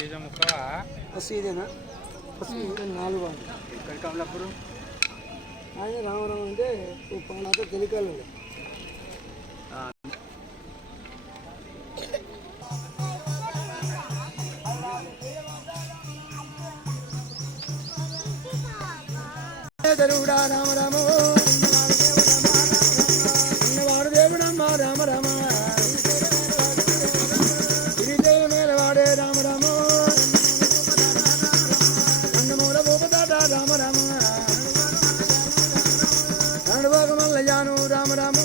first ఇదేనా first ఇంకా 4 వాళ్ళు ఇక్కడ కమలాపురం ఆయన రామరావు అంటే పాలతో తెలికాలు దరుడా రామ రామ ఉన్నవాడు దేవుడమ్మ రామ రామ ఇదే మేలవాడే రామ రామ అన్నమూల భూపదాట రామ రామ నడువోగ మల్లయ్యాను రామ రామ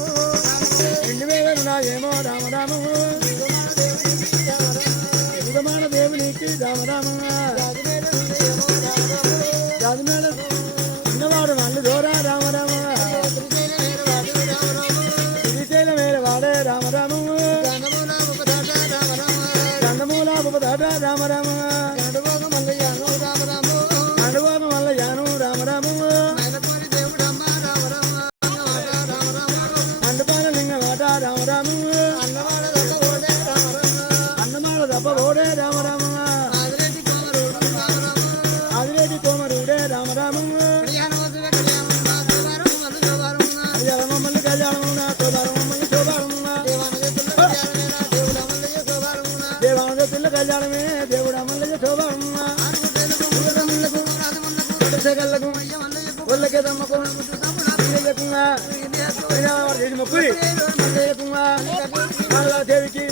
ఎండు వేలున్నా ఏమో రామ రామ యుగమాన దేవునికి రామ రామ జాతిమేళ ఉన్నవాడు మల్లు దూరా రామ రామ శ్రీశైల మేల వాడే రామ రామ గంధమూల ఉపదాట రామ రామ నడువోగ మల్లయ్యాను రామ రామ నడువోగ మల్లయ్యాను రామ రామ మండపాల లింగమాట రామ రామ అన్నమాల దప్ప ఓడే రామ రామ ఆదిరెడ్డి కోమరుడే రామ రామ మమ్మల్ని కళ్యాణమున మమ్మల్ని శోభారమున దేవానంద పిల్ల కళ్యాణమే దేవుడు అమ్మల్ని శోభారమున ఒళ్ళకేదమ్మకు మొక్కురి దేవికి